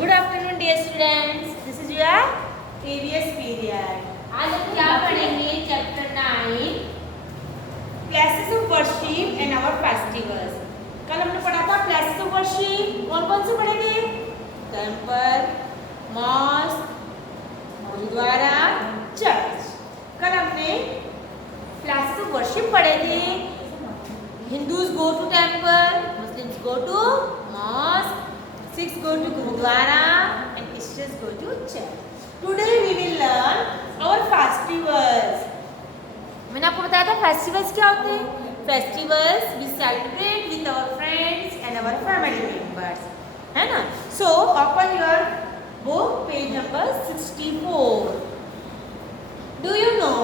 Good afternoon, dear students. This is your previous period. आज हम क्या पढ़ेंगे? Chapter 9 places of worship and our festivals. कल हमने पढ़ा था प्लेसेस ऑफ वर्शिप। कौन कौन से पढ़े थे? Temple, mosque, gurdwara, church. कल हमने प्लेसेस ऑफ वर्शिप पढ़े थे। Hindus go to temple, Muslims go to mosque, Sikhs go to Gurudwara and Christians go to church. Today we will learn our festivals. मैंने आपको बताया था फेस्टिवल्स क्या होते हैं? Festivals we celebrate with our friends and our family members, है ना? So open your book, page number 64. Do you know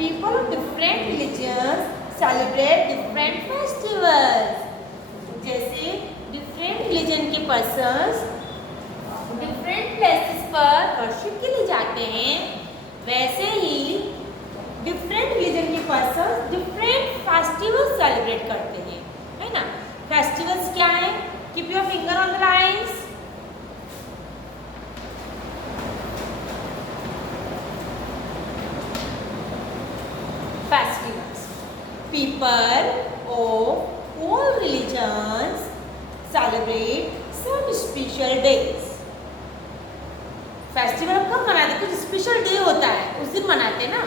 people of different religions celebrate different festivals? जैसे डिफरेंट रिलीजन के पर्सन्स डिफरेंट प्लेसेस पर worship के लिए जाते हैं, वैसे ही डिफरेंट रिलीजन के पर्सन्स डिफरेंट फेस्टिवल्स सेलिब्रेट करते हैं, है ना? फेस्टिवल्स क्या है? Keep your finger on the lines. Festivals people of all religions celebrate some special days. Festival कब मनाते? कुछ स्पेशल डे होता है, उस दिन मनाते ना।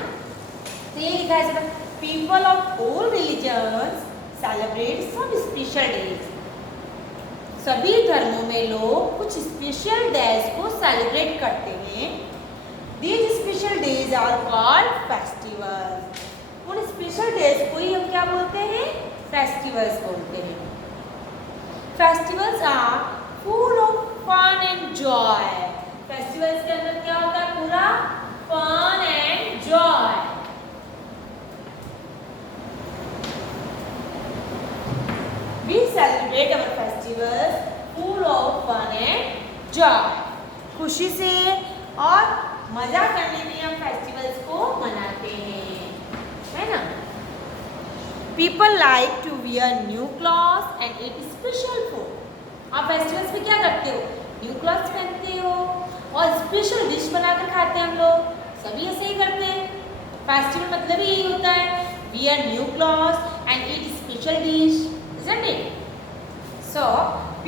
तो ये लिखा है people of all religions celebrate some special days. सभी धर्मों में लोग कुछ स्पेशल डेज को सेलिब्रेट करते हैं। These special days are called festivals. उन स्पेशल डेज को ही हम क्या बोलते हैं? फेस्टिवल्स बोलते हैं। Festivals are full of fun and joy. Festivals के अंदर क्या होता है? पूरा fun and joy. We celebrate our festivals full of fun and joy. खुशी से और मजा करने में हम फेस्टिवल्स को मनाते हैं, है ना? People like to wear new clothes and eat special food. आप फेस्टिवल्स में क्या करते हो? न्यू क्लॉथ्स पहनते हो और स्पेशल डिश बनाकर खाते हैं हम लोग। सभी ऐसे ही करते हैं। फेस्टिवल मतलब ही यही होता है, wear new clothes and eat special dish, isn't it? So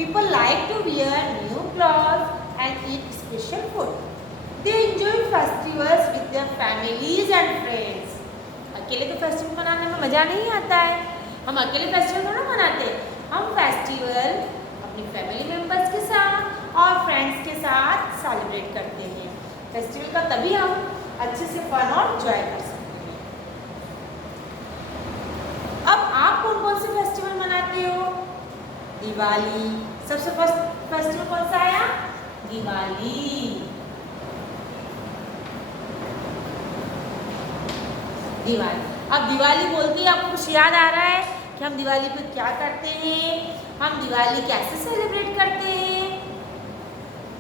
people like to wear new clothes and eat special food. They enjoy festivals with their families and friends. अकेले तो फेस्टिवल मनाने में मज़ा नहीं आता है। हम अकेले फेस्टिवल थोड़ा मनाते हैं। हम फेस्टिवल अपनी फैमिली मेम्बर्स के साथ और फ्रेंड्स के साथ सेलिब्रेट करते हैं। फेस्टिवल का तभी हम अच्छे से फन और एंजॉय कर सकते हैं। अब आप कौन कौन से फेस्टिवल मनाते हो? दिवाली। सबसे फर्स्ट फेस्टिवल कौन सा आया? दिवाली। दिवाली। अब दिवाली बोलते ही आपको कुछ याद आ रहा है कि हम दिवाली पे क्या करते हैं? हम दिवाली कैसे सेलिब्रेट करते हैं?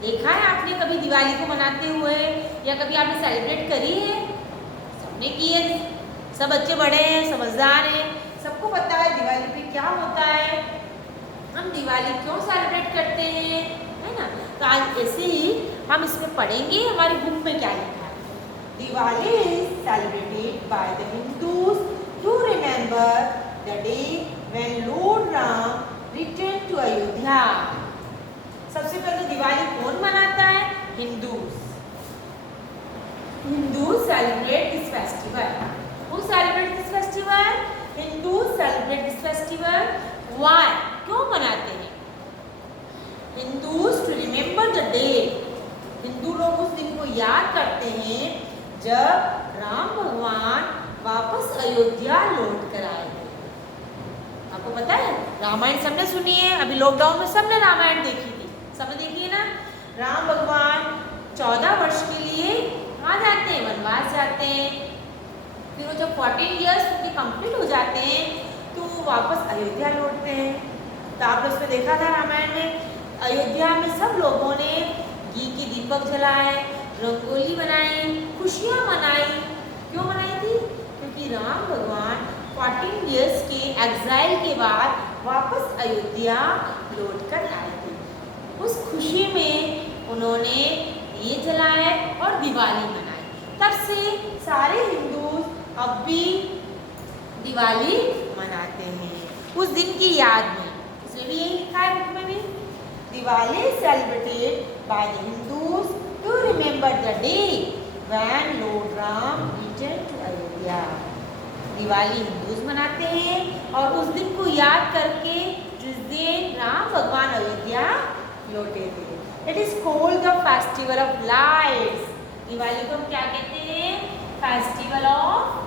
देखा है आपने कभी दिवाली को मनाते हुए या कभी आपने सेलिब्रेट करी है? सबने की है। सब बच्चे बड़े हैं, समझदार हैं, सबको पता है दिवाली पे क्या होता है, हम दिवाली क्यों सेलिब्रेट करते हैं, है ना? तो आज ऐसे ही हम इसमें पढ़ेंगे हमारी बुक में क्या लिखा है। Diwali is celebrated by the Hindus to remember the day when Lord Ram returned to Ayodhya. सबसे पहले दिवाली कौन मनाता है? Hindus. Hindus celebrate this festival. Who celebrate this festival? Hindus celebrate this festival. Why? क्यों मनाते हैं? Hindus to remember the day. Hindu लोग उस दिन को याद करते हैं जब राम भगवान वापस अयोध्या लौट कर आए थे। आपको पता है रामायण सबने सुनी है, अभी लॉकडाउन में सबने रामायण देखी थी, सबने देखी है ना? राम भगवान 14 वर्ष के लिए कहाँ जाते हैं? वनवास जाते हैं। फिर वो जब 14 ईयर्स उनके कंप्लीट हो जाते हैं तो वो वापस अयोध्या लौटते हैं। तो आपने उसमें देखा था रामायण में, अयोध्या में सब लोगों ने घी के दीपक जलाए, रंगोली बनाई, खुशियाँ मनाई। क्यों मनाई थी? क्योंकि राम भगवान 14 ईयर्स के एग्जाइल के बाद वापस अयोध्या लौट कर आए थे। उस खुशी में जलाए और दिवाली मनाए। तब से सारे हिंदू अब भी दिवाली मनाते हैं उस दिन की याद में। इसमें भी यही लिखा है बुक में भी, Diwali celebrated by the Hindus to remember the day when lord Ram return to Ayodhya. Diwali Hindus मनाते हैं और उस दिन को याद करके जिस दिन राम भगवान अयोध्या लौटे थे। It is called the festival of lights. Diwali को हम क्या कहते हैं? Festival of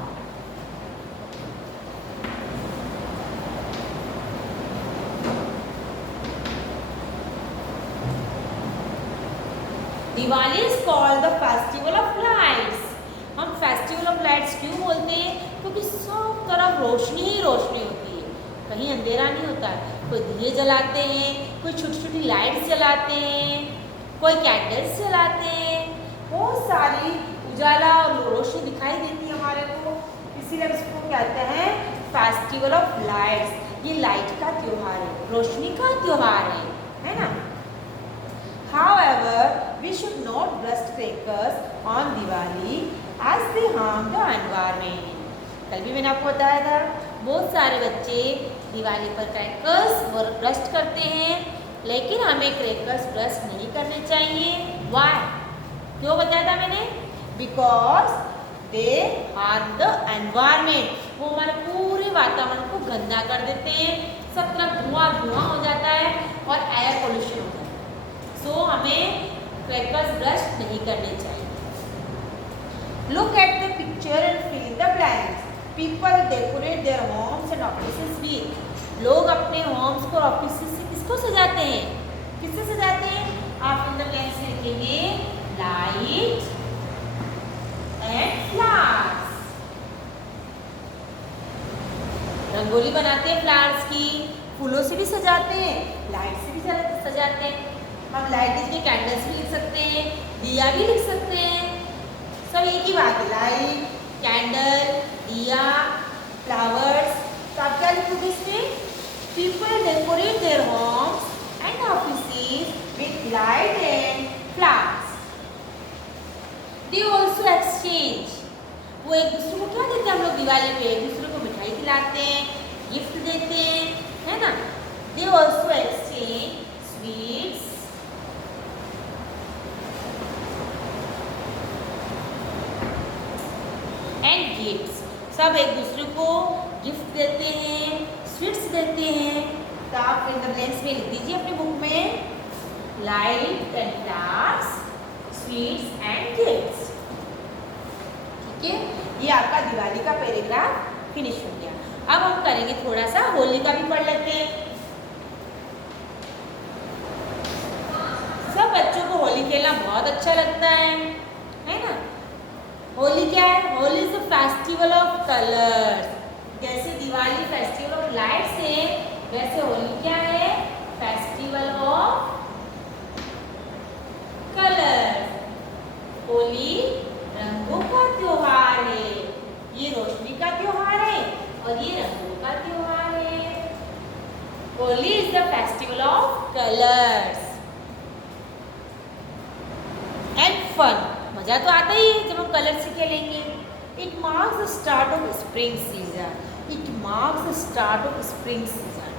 Diwali is called the festival of lights. हम फेस्टिवल ऑफ लाइट्स क्यों बोलते हैं? क्योंकि सब तरफ रोशनी ही रोशनी होती है, कहीं अंधेरा नहीं होता है। कोई दिए जलाते हैं, कोई छोटी छोटी लाइट्स जलाते हैं, कोई कैंडल्स जलाते हैं, बहुत सारी उजाला और रोशनी दिखाई देती है हमारे को, इसीलिए इसको कहते हैं फेस्टिवल ऑफ लाइट्स। ये लाइट का त्योहार है, रोशनी का त्योहार है ना। However, we should not burst crackers on Diwali as they harm the environment. कल भी मैंने आपको बताया था, बहुत सारे बच्चे दिवाली पर क्रैकर्स बर्स्ट करते हैं, लेकिन हमें क्रैकर्स बर्स्ट नहीं करने चाहिए। Why? क्यों बताया था मैंने? Because they harm the environment. वो हमारे पूरे वातावरण को गंदा कर देते हैं, सब तरफ धुआं धुआं हो जाता है और एयर पोल्यूशन होता है। सो हमें क्रैकर्स ब्रस्ट नहीं करने चाहिए। Look at the picture and fill in the blanks. People decorate their homes and offices with. लोग अपने होम्स को और ऑफिसेस से किसको सजाते हैं? किससे सजाते हैं? आप इन द ब्लैंक्स में लिखेंगे लाइट एंड फ्लावर्स। रंगोली बनाते हैं फ्लावर्स की, फूलों से भी सजाते हैं, लाइट से भी सजाते हैं। हम लाइट के कैंडल्स भी लिख सकते हैं, दिया भी लिख सकते हैं, सब एक ही बात है। लाइट, कैंडल, दिया, फ्लावर्स। तो आप क्या लिखोगे इसमें? People decorate their homes and offices with light and flowers. They also exchange. वो एक दूसरे को क्या देते हैं? हम लोग दिवाली पे एक दूसरे को मिठाई खिलाते हैं, गिफ्ट देते हैं, है ना। They also exchange sweets and gifts. सब एक दूसरे को गिफ्ट देते हैं, स्वीट्स देते हैं। तो आप इन द ब्लैंक्स में लिख दीजिए अपनी बुक में light and flowers, sweets and gifts. ठीक है, ये आपका दिवाली का पैराग्राफ फिनिश हो गया। अब हम करेंगे थोड़ा सा होली का भी पढ़ लेते हैं। सब बच्चों को होली खेलना बहुत अच्छा लगता है ना। होली क्या है? Holi is the festival of colours. जैसे दिवाली फेस्टिवल ऑफ लाइट्स है, वैसे होली क्या है? Festival of colours. होली रंगों का त्योहार है, ये रोशनी का त्योहार है और ये रंगों का त्योहार है। Holi is the festival of colours and fun. मजा तो आता ही है जब हम कलर से खेलेंगे। It marks the start of spring season. It marks the start of spring season.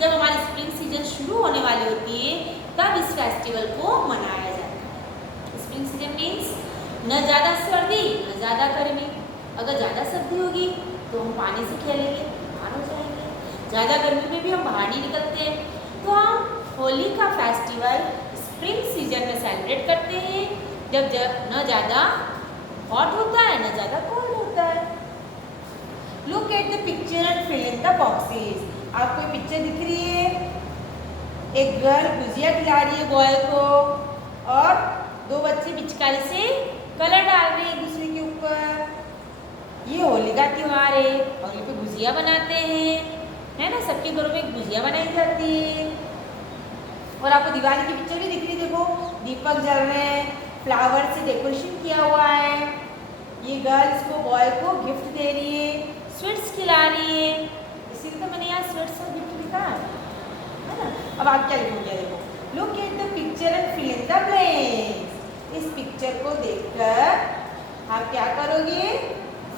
जब हमारी स्प्रिंग सीजन शुरू होने वाली होती है, तब इस फेस्टिवल को मनाया जाता है। स्प्रिंग सीजन मीन्स न ज़्यादा सर्दी न ज़्यादा गर्मी। अगर ज़्यादा सर्दी होगी तो हम पानी से खेलेंगे, बीमार हो जाएंगे। ज़्यादा गर्मी में भी हम बाहर नहीं निकलते, तो हम होली का फेस्टिवल स्प्रिंग सीजन में सेलिब्रेट करते हैं, जब न ज़्यादा हॉट होता है न ज़्यादा कोल्ड होता है। Look at the picture and fill in the boxes. आपको पिक्चर दिख रही है, एक गर्ल गुजिया खिला रही है बॉय को और दो बच्चे पिचकारी से कलर डाल रहे हैं एक दूसरे के ऊपर। ये होली का त्योहार है, होली पे गुजिया बनाते हैं, है ना। सबके घरों में गुजिया बनाई जाती है। और आपको दिवाली की पिक्चर भी दिख रही है, देखो दीपक जल रहे हैं, फ्लावर से डेकोरेशन किया हुआ है। ये गर्ल इसको बॉय को गिफ्ट दे रही है, स्वीट्स खिला रही है, इसीलिए तो मैंने यहाँ स्वीट्स और गिफ्ट लिखा है ना। अब आप क्या लिखोगे? देखो look at the picture and fill in the blanks. इस पिक्चर को देखकर आप क्या करोगे?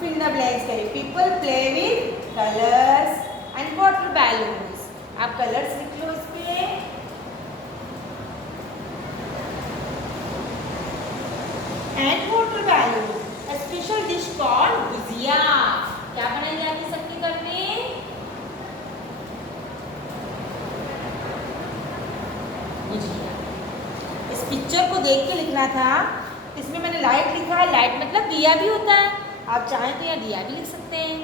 फिल द ब्लैंक्स करिए। People play with colours and water balloons. आप कलर्स लिख लो इस पे। And water balloon. A special dish called gujiya. क्या बनाई जाती है सबके घर में? गुजिया। इस पिक्चर को देख के लिखना था। इसमें मैंने लाइट लिखा है। लाइट मतलब दिया भी होता है। आप चाहें तो यहाँ दिया भी लिख सकते हैं।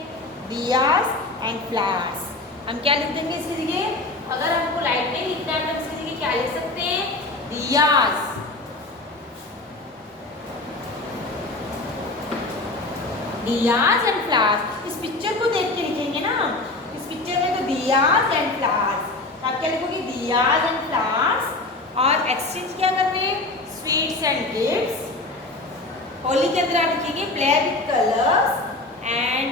Diyas and flowers. हम क्या लिख देंगे इसके जगह? अगर हमको लाइट नहीं लिखना है तो इसके जगह क्या लिख सकते हैं? दियास। Diyas and flowers. इस पिक्चर को देख के लिखेंगे ना। इस पिक्चर में तो दियास एंड फ्लावर्स। आप क्या लिखोगे? Diyas and flowers. और एक्सचेंज क्या कर रहे हैं? Sweets and gifts. होली के अंदर आप लिखेंगे play with colours and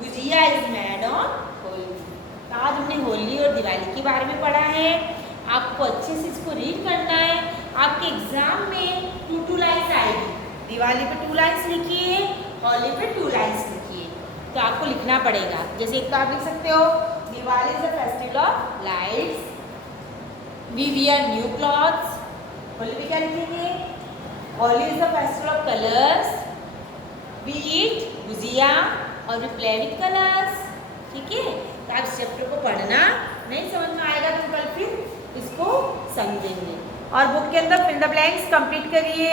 gujiya is made on Holi. तो आज हमने होली और दिवाली के बारे में पढ़ा है। आपको अच्छे से इसको रीड करना है। आपके एग्जाम में 2 लाइन्स आएगी। दिवाली पे 2 लाइन्स लिखिए, होली पे 2 लाइन्स लिखिए। तो आपको लिखना पड़ेगा। जैसे एक तो आप लिख सकते हो Diwali is a festival of lights, we wear new clothes. Holi पे क्या लिखेंगे? Holi is the festival of colours, we eat gujiya और वी प्ले विथ कलर्स। ठीक है? तो आप इस चैप्टर को पढ़ना। नहीं समझ में आएगा तो कल फिर इसको समझेंगे। और बुक के अंदर फिल द ब्लैंक्स कंप्लीट करिए।